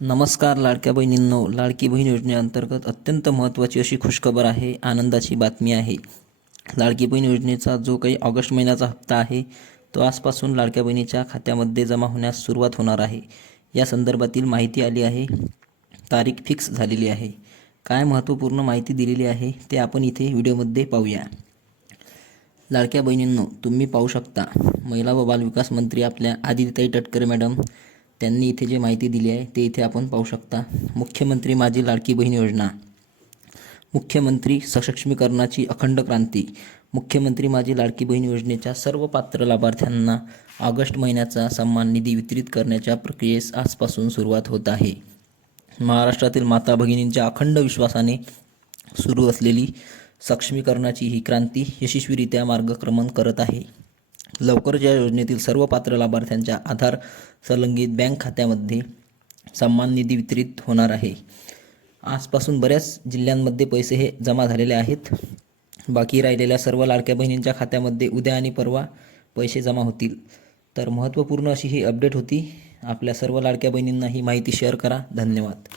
नमस्कार लाडक्या बहिणींनो लाडकी बहीण योजनेअंतर्गत अत्यंत महत्त्वाची अशी खुशखबर आहे आनंदाची बातमी आहे. लाडकी बहीण योजनेचा जो काही ऑगस्ट महिन्याचा हप्ता आहे तो आजपासून लाडक्या बहिणीच्या खात्यामध्ये जमा होण्यास सुरुवात होणार आहे. या संदर्भातील माहिती आली आहे. तारीख फिक्स झालेली आहे. काय महत्त्वपूर्ण माहिती दिलेली आहे ते आपण इथे व्हिडिओमध्ये पाहूया. लाडक्या बहिणींनो तुम्ही पाहू शकता महिला व बालविकास मंत्री आपल्या आदित्यताई तटकरे मॅडम त्यांनी इथे जे माहिती दिली आहे ते इथे आपण पाहू शकता. मुख्यमंत्री माझी लाडकी बहीण योजना. मुख्यमंत्री सक्षमीकरणाची अखंड क्रांती. मुख्यमंत्री माझी लाडकी बहीण योजनेच्या सर्व पात्र लाभार्थ्यांना ऑगस्ट महिन्याचा सन्मान निधी वितरित करण्याच्या प्रक्रियेस आजपासून सुरुवात होत आहे. महाराष्ट्रातील माता भगिनींच्या अखंड विश्वासाने सुरू असलेली सक्षमीकरणाची ही क्रांती यशस्वीरित्या मार्गक्रमण करत आहे. लवकरच या योजनेतील सर्व पात्र लाभार्थ्यांच्या आधार संलग्नित बँक खात्यामध्ये सन्मान निधी वितरित होणार आहे. आजपासून बऱ्याच जिल्ह्यांमध्ये पैसे हे जमा झालेले आहेत. बाकी राहिलेल्या सर्व लाडक्या बहिणींच्या खात्यामध्ये उद्या आणि परवा पैसे जमा होतील. तर महत्त्वपूर्ण अशी ही अपडेट होती. आपल्या सर्व लाडक्या बहिणींना ही माहिती शेअर करा. धन्यवाद.